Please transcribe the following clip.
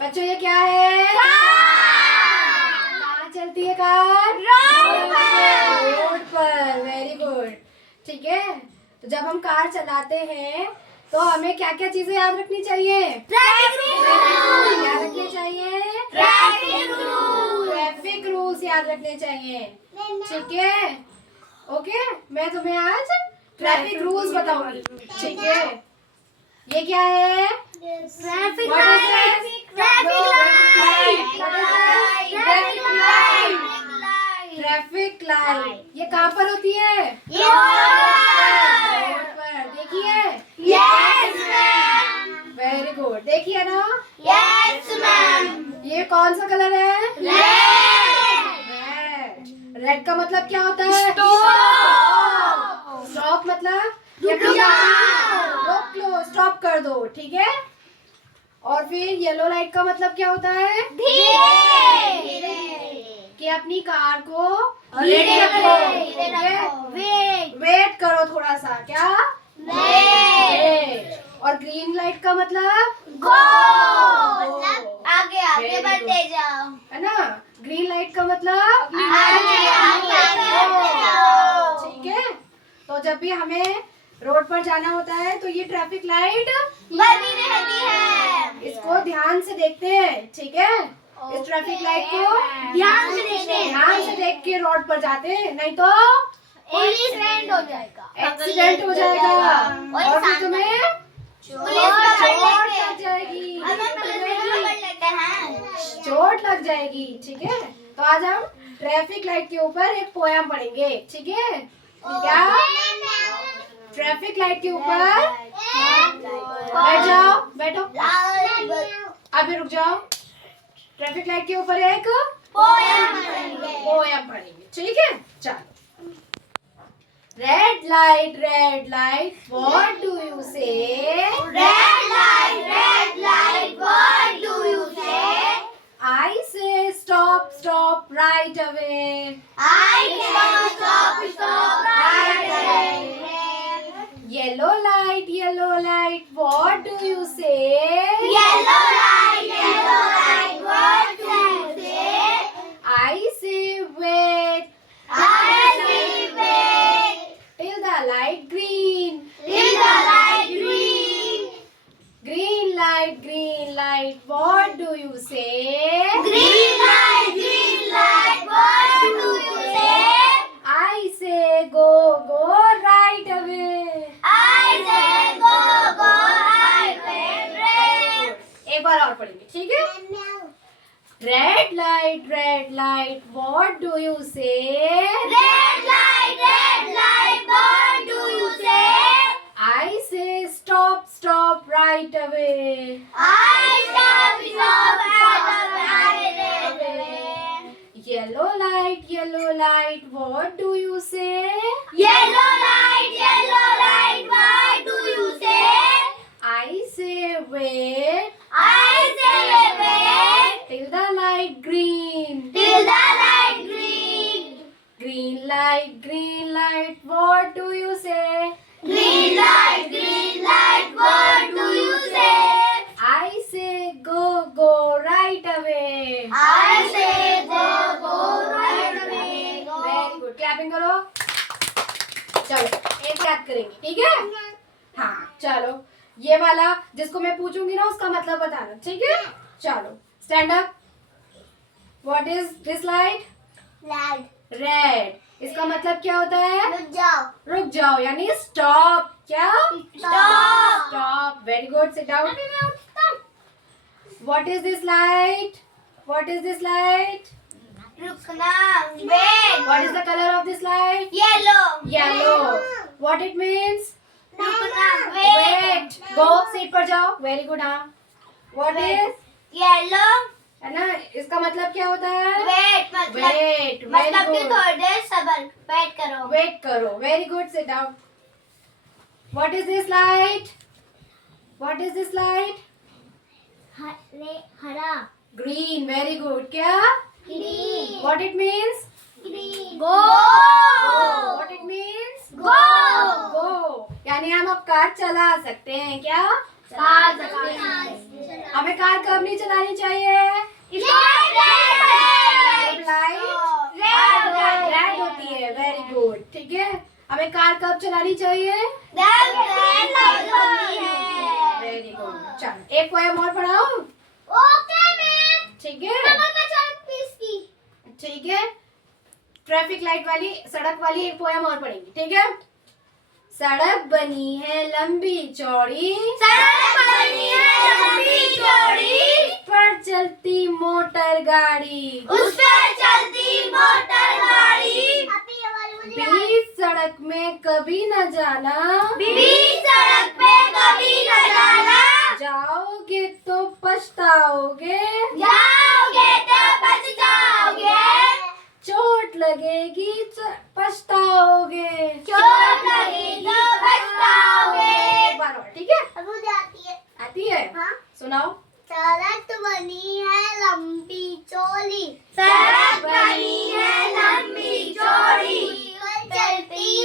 बच्चों ये क्या है? कहाँ चलती है कार? रोड पर। Very good. ठीक है, तो जब हम कार चलाते हैं तो हमें क्या क्या चीजें याद रखनी चाहिए? याद रखनी चाहिए। ट्रैफिक रूल्स याद रखने चाहिए। ठीक है, ओके। मैं तुम्हें आज ट्रैफिक रूल्स बताऊंगी। ठीक है, ये क्या है? Traffic light. ये कहाँ पर होती है? रोड पर। देखिए, वेरी गुड। देखिए ना, ये कौन सा कलर है? रेड का मतलब क्या होता है? स्टॉप मतलब रोक लो, स्टॉप कर दो। ठीक है, और फिर येलो लाइट का मतलब क्या होता है? कि अपनी कार को धीरे रखो। वेट करो थोड़ा सा। क्या? वेट। और ग्रीन लाइट का मतलब आगे बढ़ते जाओ, है ना? ग्रीन लाइट का मतलब ठीक है, तो जब भी हमें रोड पर जाना होता है तो ये ट्रैफिक लाइट बनी रहती है। इसको ध्यान से देखते हैं। ठीक है, इस ट्रैफिक लाइट को ध्यान से देखते हैं। ध्यान से देख के रोड पर जाते हैं, नहीं तो एक्सीडेंट हो जाएगा, एक्सीडेंट हो जाएगा और फिर तुम्हें पुलिस चोट लग जाएगी। चोट लग जाएगी। ठीक है, तो आज हम ट्रैफिक लाइट के ऊपर एक पोयम पढ़ेंगे। ठीक है, क्या? ट्रैफिक लाइट के ऊपर बैठ जाओ, बैठो। अभी रुक जाओ। ट्रैफिक लाइट के ऊपर एक पोयम पढ़ेंगे। ठीक है, चलो। Red light, what do you से? I say stop, right away. Yellow light, what do you say? I say wait till the light green. Green light, what do you say? I say go right away. एक बार और पढ़ेंगे। ठीक है, red light, what do you say? I say stop right away. Yellow light, what do you say? I say wait till the light green. Green light, what do you say? I say go right away. Very good. Clapping करो। चलो एक याद करेंगे। ठीक है, हाँ चलो। ये वाला जिसको मैं पूछूंगी ना उसका मतलब बताना। ठीक है, चलो stand up. What is this light? Red. इसका मतलब क्या होता है? रुक जाओ यानी स्टॉप। क्या? Stop. Very good, sit down. What is this light? रुकना, wait, What is the color of this light? Yellow. What it means? रुकना, Wait. Go seat पर जाओ. Very good. हाँ. What is? येलो, है ना, इसका मतलब क्या होता है? Wait Wait. Very मतलब कि good. थोड़ी देर सबर, वेट करो। Wait करो. Very good. Sit down. What is this light? हरा, Green. Very good. क्या? Green, What it means? Go, What it means? Go, Go. यानी हम अब कार चला सकते हैं। क्या? हमें कार कब नहीं चलानी चाहिए? लाइट रेड होती है। Very good. ठीक है, हमें कार कब चलानी चाहिए? Very good. चलो एक पोएम और पढ़ाओ। ठीक है, ठीक है। ट्रैफिक लाइट वाली, सड़क वाली एक पोएम और पढ़ेंगे। ठीक है। सड़क बनी है लंबी चौड़ी, पर चलती मोटर गाड़ी, बीच सड़क में कभी न जाना, जाओगे तो पछताओगे, चोट लगेगी पछताओगे। एक बार और। ठीक है, आती है? हाँ। सुनाओ। सड़क बनी है लंबी चौड़ी, सड़क बनी है लंबी चौड़ी, पर चलती